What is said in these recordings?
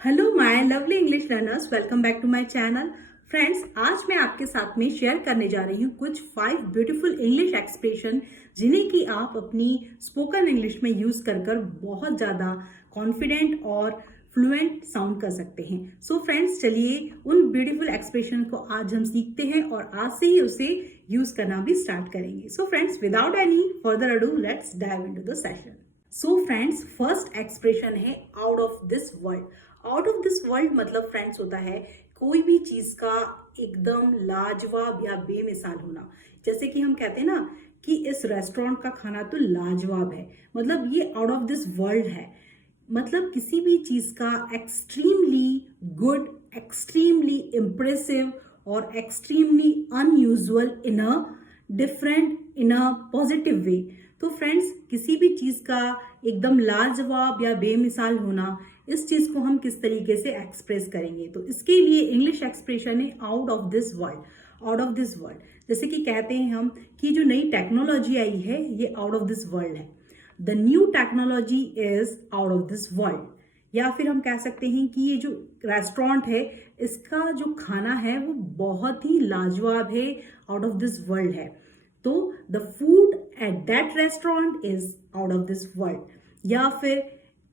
Hello my lovely English learners, welcome back to my channel. Friends, आज मैं आपके साथ में शेयर करने जा रही हूँ कुछ 5 ब्यूटीफुल इंग्लिश एक्सप्रेशन जिन्हें कि आप अपनी स्पोकन इंग्लिश में यूज कर कर बहुत ज़्यादा कॉन्फिडेंट और फ्लुएंट साउंड कर सकते हैं। सो फ्रेंड्स, चलिए उन ब्यूटीफुल एक्सप्रेशन को आज हम सीखते हैं और आज से ही उसे यूज करना भी स्टार्ट करेंगे। So friends, without any further ado, let's dive into the session. So friends, first expression है out of this world. Out of this world मतलब फ्रेंड्स होता है कोई भी चीज का एकदम लाजवाब या बेमिसाल होना। जैसे कि हम कहते हैं ना कि इस रेस्टोरेंट का खाना तो लाजवाब है, मतलब ये आउट ऑफ दिस वर्ल्ड है। मतलब किसी भी चीज का एक्सट्रीमली गुड, एक्सट्रीमली इम्प्रेसिव और extremely unusual in a different, in a positive way. तो फ्रेंड्स, किसी भी चीज का एकदम लाजवाब या बेमिसाल होना, इस चीज को हम किस तरीके से एक्सप्रेस करेंगे, तो इसके लिए इंग्लिश एक्सप्रेशन है out of this world. Out of this world जैसे कि कहते हैं हम कि जो नई टेक्नोलॉजी आई है ये आउट ऑफ दिस वर्ल्ड है। The new technology is out of this world. या फिर हम कह सकते हैं कि ये जो रेस्टोरेंट है इसका जो खाना है वो बहुत ही लाजवाब है, आउट ऑफ दिस वर्ल्ड है। तो the food at that restaurant is out of this world. या फिर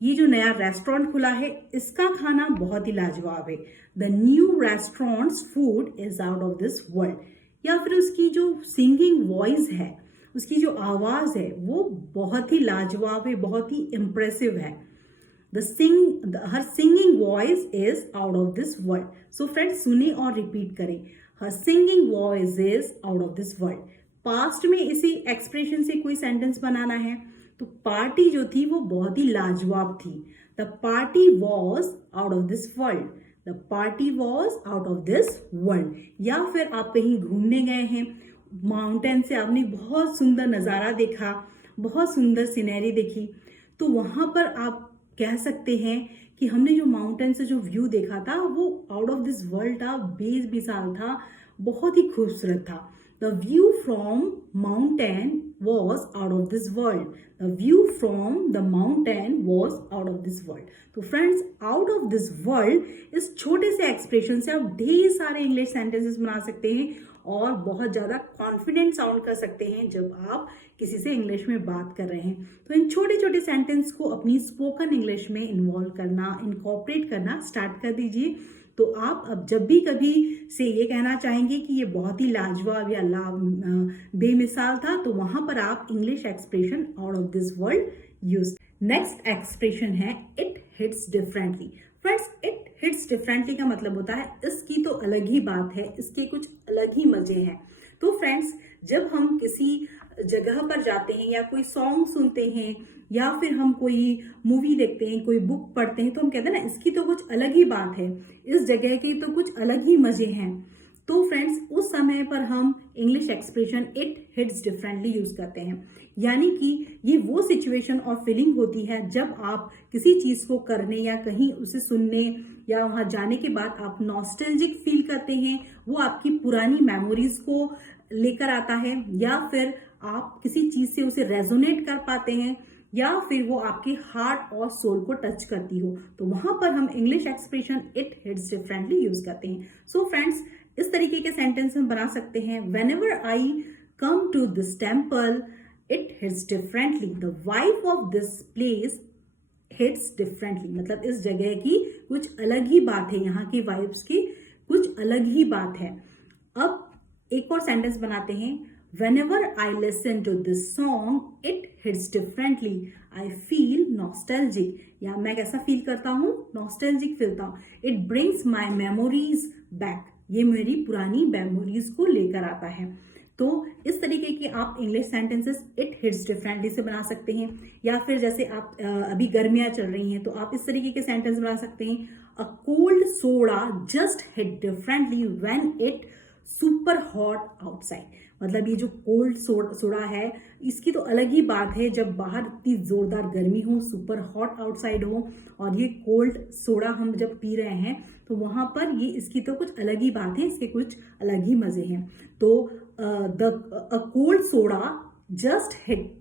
ये जो नया रेस्टोरेंट खुला है इसका खाना बहुत ही लाजवाब है। The new restaurants food is out of this world. या फिर उसकी जो सिंगिंग वॉइस है, उसकी जो आवाज है वो बहुत ही लाजवाब है, बहुत ही इम्प्रेसिव है। Her singing voice is out of this world. So friends, सुने और रिपीट करें। Her singing voice is out of this world. Past में इसी एक्सप्रेशन से कोई सेंटेंस बनाना है तो पार्टी जो थी वो बहुत ही लाजवाब थी। The party was out of this world. The party was out of this world. या फिर आप कहीं घूमने गए हैं, माउंटेन से आपने बहुत सुंदर नज़ारा देखा, बहुत सुंदर सीनरी देखी, तो वहां पर आप कह सकते हैं कि हमने जो माउंटेन से जो व्यू देखा था वो आउट ऑफ दिस वर्ल्ड था, बेमिसाल था, बहुत ही खूबसूरत था। The view from mountain was out of this world. The view from the mountain was out of this world. तो friends, out of this world इस छोटे से एक्सप्रेशन से आप ढेर सारे इंग्लिश सेंटेंसेस बना सकते हैं और बहुत ज़्यादा कॉन्फिडेंट साउंड कर सकते हैं जब आप किसी से इंग्लिश में बात कर रहे हैं। तो इन छोटे छोटे सेंटेंस को अपनी स्पोकन इंग्लिश में इन्वॉल्व करना, इनकॉर्पोरेट करना स्टार्ट कर दीजिए। तो आप अब जब भी कभी से ये कहना चाहेंगे कि ये बहुत ही लाजवाब या बेमिसाल था, तो वहां पर आप English expression out of this world use. Next expression है it hits differently. Friends, it hits differently का मतलब होता है इसकी तो अलग ही बात है, इसके कुछ अलग ही मजे हैं। तो फ्रेंड्स, जब हम किसी जगह पर जाते हैं या कोई सॉन्ग सुनते हैं या फिर हम कोई मूवी देखते हैं, कोई बुक पढ़ते हैं, तो हम कहते हैं ना इसकी तो कुछ अलग ही बात है, इस जगह के तो कुछ अलग ही मजे हैं। तो फ्रेंड्स, उस समय पर हम English expression it hits differently use करते हैं। यानी कि ये वो सिचुएशन और फीलिंग होती है जब आप किसी चीज को करने या कहीं उसे सुनने या वहां जाने के बाद आप नॉस्टैल्जिक फील करते हैं, वो आपकी पुरानी मेमोरीज को लेकर आता है, या फिर आप किसी चीज से उसे रेजोनेट कर पाते हैं, या फिर वो आपके हार्ट और सोल को टच करती हो, तो वहां पर हम English expression it hits differently use करते हैं। सो फ्रेंड्स, इस तरीके के सेंटेंस हम बना सकते हैं। Whenever I come to this temple it hits differently. The vibe of this place hits differently. मतलब इस जगह की कुछ अलग ही बात है, यहाँ की वाइब्स की कुछ अलग ही बात है। अब एक और सेंटेंस बनाते हैं। Whenever I listen to this song, it hits differently. I feel nostalgic. या मैं कैसा फील करता हूँ? Nostalgic फीलता हूँ। It brings my memories back. ये मेरी पुरानी मेमोरीज को लेकर आता है। तो इस तरीके के आप English sentences it hits differently से बना सकते हैं। या फिर जैसे आप अभी गर्मियाँ चल रही हैं तो आप इस तरीके के सेंटेंस बना सकते हैं। A cold soda just hit differently when it super hot outside. मतलब ये जो कोल्ड सोडा है इसकी तो अलग ही बात है जब बाहर इतनी जोरदार गर्मी हो, सुपर हॉट आउटसाइड हो, और ये कोल्ड सोडा हम जब पी रहे हैं तो वहां पर ये इसकी तो कुछ अलग ही बात है, इसके कुछ अलग ही मजे हैं। तो the cold soda just hit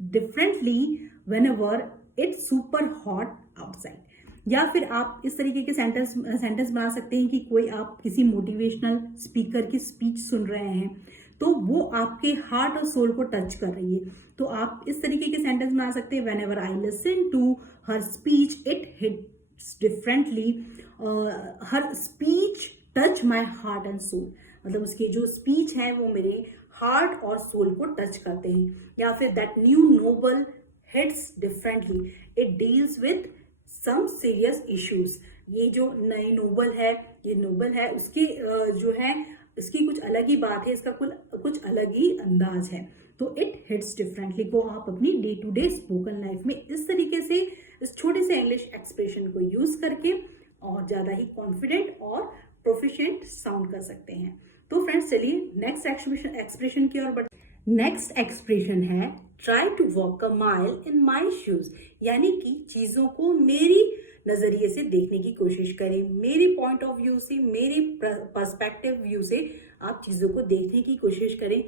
differently whenever it's super hot outside. या फिर आप इस तरीके के सेंटेंस बना सकते हैं कि कोई आप किसी मोटिवेशनल स्पीकर की स्पीच सुन रहे हैं तो वो आपके हार्ट और सोल को टच कर रही है, तो आप इस तरीके के सेंटेंस बना सकते हैं, whenever I listen to her speech it hits differently, her speech touch my heart and soul, मतलब उसकी जो स्पीच है वो मेरे हार्ट और सोल को टच करते हैं। या फिर that new novel hits differently, it deals with some serious issues, ये जो नई नोबल है, ये नोबल है उसके जो है इसकी कुछ अलग ही बात है, इसका कुछ अलग ही अंदाज है, तो इट हिट्स डिफरेंटली को आप अपनी day to day spoken life में इस तरीके से इस छोटे से इंग्लिश एक्सप्रेशन को यूज करके और ज्यादा ही कॉन्फिडेंट और प्रोफिशिएंट साउंड कर सकते हैं। तो फ्रेंड्स चलिए नेक्स्ट एक्सप्रेशन की ओर बढ़ते हैं। नेक्स्ट एक्सप्रेशन है try to walk a mile in my shoes, यानी कि चीजों को मेरी नजरिए से देखने की कोशिश करें, मेरे पॉइंट ऑफ व्यू से, मेरे पर्सपेक्टिव व्यू से आप चीजों को देखने की कोशिश करें,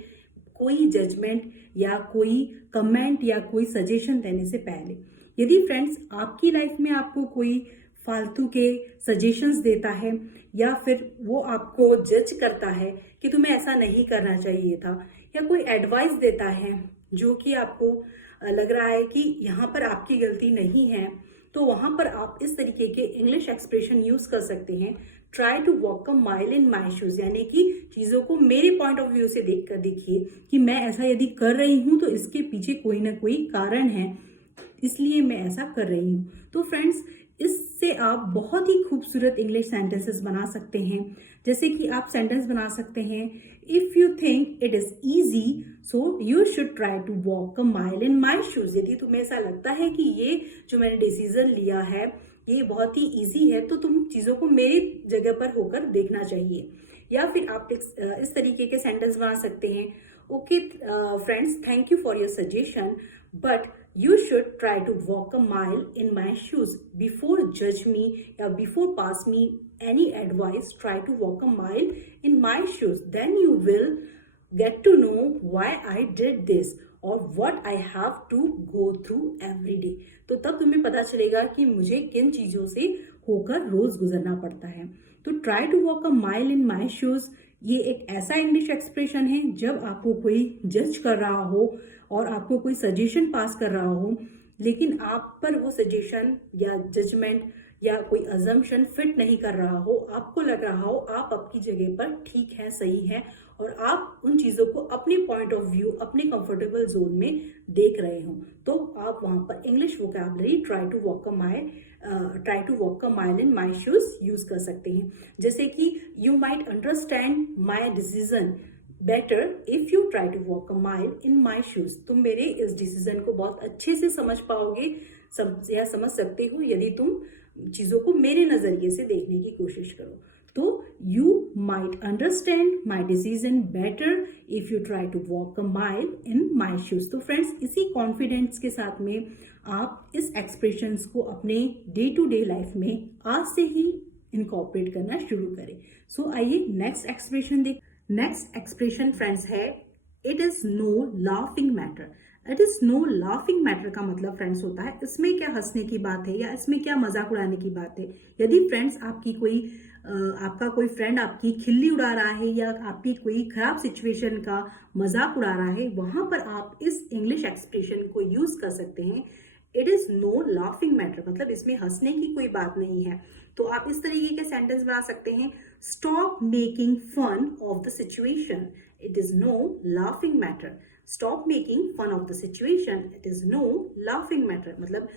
कोई जजमेंट या कोई कमेंट या कोई सजेशन देने से पहले। यदि फ्रेंड्स आपकी लाइफ में आपको कोई फालतू के सजेशंस देता है या फिर वो आपको जज करता है कि तुम्हें ऐसा नहीं करना चाहिए था, या कोई एडवाइस देता है जो कि आपको लग रहा है कि यहाँ पर आपकी गलती नहीं है, तो वहां पर आप इस तरीके के इंग्लिश एक्सप्रेशन यूज कर सकते हैं, try to walk a mile in my shoes, यानी कि चीजों को मेरे पॉइंट ऑफ व्यू से देख कर देखिए कि मैं ऐसा यदि कर रही हूं तो इसके पीछे कोई ना कोई कारण है, इसलिए मैं ऐसा कर रही हूँ। तो फ्रेंड्स इससे आप बहुत ही खूबसूरत इंग्लिश सेंटेंसेस बना सकते हैं, जैसे कि आप सेंटेंस बना सकते हैं, if you think it is easy so you should try to walk a mile in my shoes, यदि तुम्हें ऐसा लगता है कि ये जो मैंने डिसीजन लिया है ये बहुत ही ईजी है तो तुम चीजों को मेरी जगह पर होकर देखना चाहिए। या फिर आप इस तरीके के सेंटेंस बना सकते हैं, okay friends thank you for your suggestion but you should try to walk a mile in my shoes before judge me या before pass me any advice, try to walk a mile in my shoes, then you will get to know why I did this or what I have to go through every day, तो तब तुम्हें पता चलेगा कि मुझे किन चीजों से होकर रोज गुजरना पड़ता है। तो try to walk a mile in my shoes ये एक ऐसा इंग्लिश एक्सप्रेशन है जब आपको कोई जज कर रहा हो और आपको कोई सजेशन पास कर रहा हो, लेकिन आप पर वो सजेशन या जजमेंट या कोई अजम्पशन फिट नहीं कर रहा हो, आपको लग रहा हो आप आपकी जगह पर ठीक है, सही है, और आप उन चीजों को अपने पॉइंट ऑफ व्यू, अपने कंफर्टेबल जोन में देख रहे हो, तो आप वहां पर English vocabulary try to walk a mile in my shoes use कर सकते हैं। जैसे कि you might understand my decision better if you try to walk a mile in my shoes, तुम मेरे इस डिसीजन को बहुत अच्छे से समझ पाओगे या समझ सकते हो यदि तुम चीजों को मेरे नजरिए से देखने की कोशिश करो। तो you might understand my decision better if you try to walk a mile in my shoes. तो फ्रेंड्स इसी कॉन्फिडेंस के साथ में आप इस एक्सप्रेशंस को अपने डे टू डे लाइफ में आज से ही इनकॉर्पोरेट करना शुरू करें। सो आइए नेक्स्ट एक्सप्रेशन देख। नेक्स्ट एक्सप्रेशन फ्रेंड्स है it is no laughing matter. It is no laughing matter का मतलब फ्रेंड्स होता है इसमें क्या हंसने की बात है या इसमें क्या मजाक उड़ाने की बात है। यदि फ्रेंड्स आपका कोई फ्रेंड आपकी खिल्ली उड़ा रहा है या आपकी कोई खराब सिचुएशन का मजाक उड़ा रहा है, वहां पर आप इस इंग्लिश एक्सप्रेशन को यूज कर सकते हैं, it is no laughing matter, मतलब इसमें हंसने की कोई बात नहीं है। तो आप इस तरीके के सेंटेंस बना सकते हैं, stop making fun of the situation, it is no laughing matter. Stop making fun of the situation, it is no laughing matter, मतलब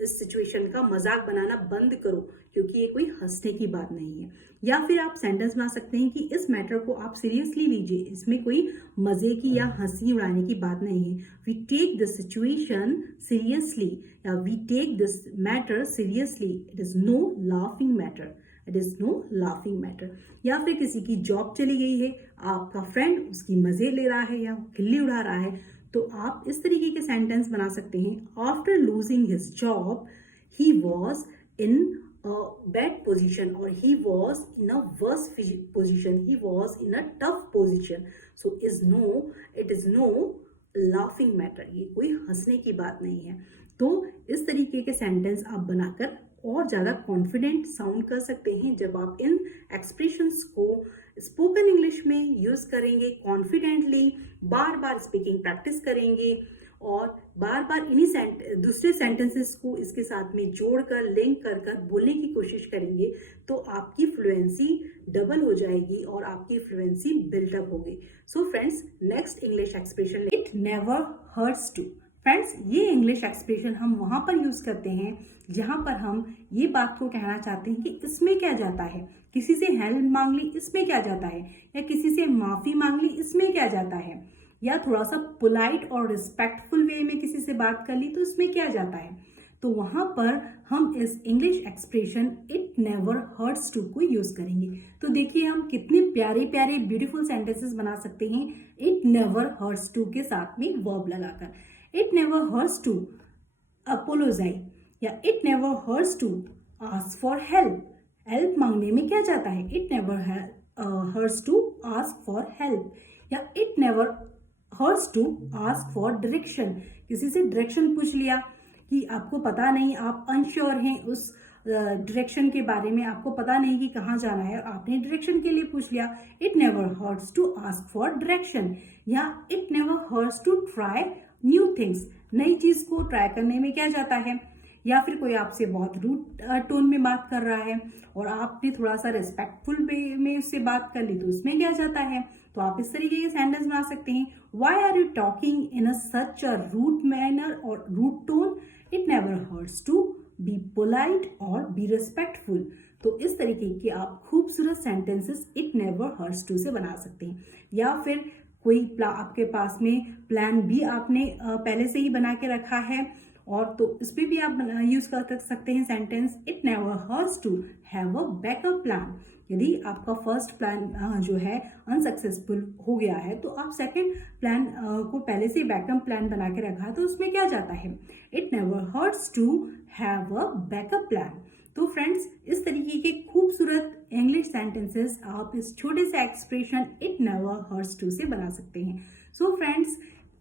इस सिचुएशन का मजाक बनाना बंद करो क्योंकि ये कोई हंसने की बात नहीं है। या फिर आप सेंटेंस बना सकते हैं कि इस मैटर को आप सीरियसली लीजिए, इसमें कोई मजे की या हंसी उड़ाने की बात नहीं है। We take this situation seriously या we take this matter seriously, it is no laughing matter, it is no laughing matter. या फिर किसी की जॉब चली गई है, आपका फ्रेंड उसकी मजे ले रहा है या खिल्ली उड़ा रहा है, तो आप इस तरीके के सेंटेंस बना सकते हैं, after losing his job he was in a bad position or he was in a worse position, he was in a tough position, so it is no laughing matter, ये कोई हंसने की बात नहीं है। तो इस तरीके के सेंटेंस आप बनाकर और ज़्यादा कॉन्फिडेंट साउंड कर सकते हैं जब आप इन एक्सप्रेशंस को स्पोकन इंग्लिश में यूज़ करेंगे कॉन्फिडेंटली, बार बार स्पीकिंग प्रैक्टिस करेंगे और बार बार इन्हीं दूसरे सेंटेंसेस को इसके साथ में जोड़कर लिंक कर कर बोलने की कोशिश करेंगे तो आपकी फ्लुएंसी डबल हो जाएगी और आपकी फ्लुएंसी बिल्डअप होगी। So friends, next English expression, it never hurts to. Friends, ये इंग्लिश एक्सप्रेशन हम वहां पर यूज करते हैं जहां पर हम ये बात को कहना चाहते हैं कि इसमें क्या जाता है, किसी से हेल्प मांग ली इसमें क्या जाता है, या किसी से माफी मांग ली इसमें क्या जाता है, या थोड़ा सा पोलाइट और रिस्पेक्टफुल वे में किसी से बात कर ली तो इसमें क्या जाता है। तो वहां पर हम इस English expression it never hurts to को यूज करेंगे। तो देखिए हम कितने प्यारे प्यारे ब्यूटीफुल सेंटेंसेस बना सकते हैं इट नेवर हर्ट्स टू के साथ में वर्ब लगाकर। It never hurts to apologise, या it never hurts to ask for help. Help मांगने में क्या जाता है, it never hurts to ask for help, या it never hurts to ask for direction. किसी से डायरेक्शन पूछ लिया कि आपको पता नहीं, आप अनश्योर हैं उस डायरेक्शन के बारे में, आपको पता नहीं कि कहाँ जाना है, आपने डायरेक्शन के लिए पूछ लिया, it never hurts to ask for direction. या it never hurts to try new things, नई चीज को ट्राई करने में क्या जाता है। या फिर कोई आपसे बहुत रूड टोन में बात कर रहा है और आपने थोड़ा सा रिस्पेक्टफुल वे में उससे बात कर ली तो उसमें क्या जाता है। तो आप इस तरीके के सेंटेंस बना सकते हैं, why are you talking in a such a rude manner और rude tone, it never hurts to be polite और बी रिस्पेक्टफुल। तो इस तरीके के आप खूबसूरत sentences it never hurts to से बना सकते हैं। या फिर कोई आपके पास में प्लान बी आपने पहले से ही बना के रखा है और तो इस पर भी आप यूज कर सकते हैं sentence it never hurts to have a backup plan. यदि आपका फर्स्ट प्लान जो है अनसक्सेसफुल हो गया है तो आप सेकंड प्लान को पहले से बैकअप प्लान बना के रखा है तो उसमें क्या जाता है, it never hurts to have a backup plan. तो फ्रेंड्स, इस तरीके के खूबसूरत इंग्लिश सेंटेंसेस आप इस छोटे से expression it never hurts to से बना सकते हैं। सो फ्रेंड्स,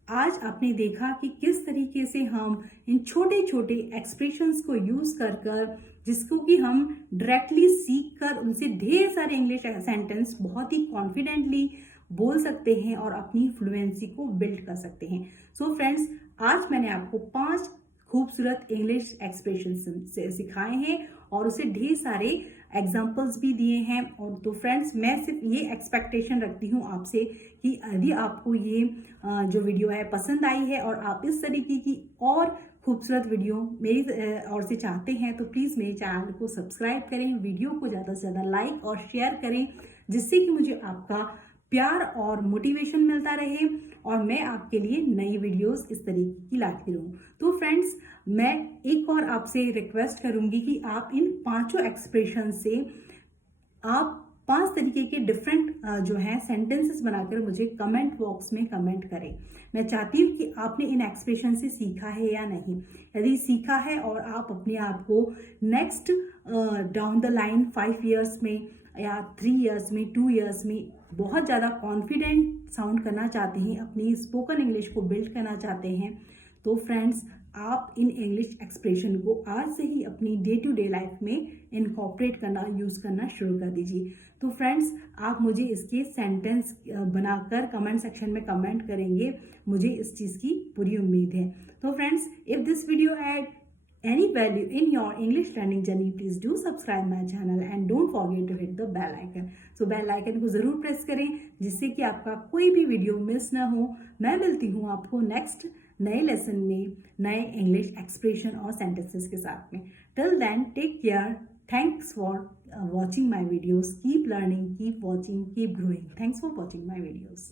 आज आपने देखा कि किस तरीके से हम इन छोटे छोटे एक्सप्रेशंस को यूज कर कर, जिसको कि हम डायरेक्टली सीख कर उनसे ढेर सारे इंग्लिश सेंटेंस बहुत ही कॉन्फिडेंटली बोल सकते हैं और अपनी फ्लुएंसी को बिल्ड कर सकते हैं। सो फ्रेंड्स, आज मैंने आपको 5 खूबसूरत इंग्लिश एक्सप्रेशन सिखाए हैं और उसे ढेर सारे एग्जाम्पल्स भी दिए हैं। और तो फ्रेंड्स, मैं सिर्फ ये एक्सपेक्टेशन रखती हूँ आपसे कि यदि आपको ये जो वीडियो है पसंद आई है और आप इस तरीके की और खूबसूरत वीडियो मेरी ओर से चाहते हैं तो प्लीज़ मेरे चैनल को सब्सक्राइब करें, वीडियो को ज़्यादा से ज़्यादा लाइक और शेयर करें, जिससे कि मुझे आपका प्यार और मोटिवेशन मिलता रहे और मैं आपके लिए नई वीडियोस इस तरीके की लाती रहूं। तो फ्रेंड्स, मैं एक और आपसे रिक्वेस्ट करूंगी कि आप इन 5 एक्सप्रेशन से आप 5 तरीके के डिफरेंट जो है सेंटेंसेस बनाकर मुझे कमेंट बॉक्स में कमेंट करें। मैं चाहती हूँ कि आपने इन एक्सप्रेशन से सीखा है या नहीं। यदि सीखा है और आप अपने आप को next down the line 5 years में या 3 इयर्स में, 2 इयर्स में बहुत ज़्यादा कॉन्फिडेंट साउंड करना चाहते हैं, अपनी स्पोकन इंग्लिश को बिल्ड करना चाहते हैं, तो फ्रेंड्स आप इन इंग्लिश एक्सप्रेशन को आज से ही अपनी डे टू डे लाइफ में इनकॉर्पोरेट करना, यूज़ करना शुरू कर दीजिए। तो फ्रेंड्स, आप मुझे इसके सेंटेंस बनाकर कमेंट सेक्शन में कमेंट करेंगे, मुझे इस चीज़ की पूरी उम्मीद है। तो friends, if this video add any value in your English learning journey, please do subscribe my channel and don't forget to hit the bell icon. So bell icon को जरूर प्रेस करें जिससे कि आपका कोई भी वीडियो मिस ना हो। मैं मिलती हूँ आपको नेक्स्ट नए लेसन में नए इंग्लिश एक्सप्रेशन और सेंटेंसेस के साथ में। Till then, take care, thanks for watching my videos, keep learning, keep watching, keep growing. Thanks for watching my videos.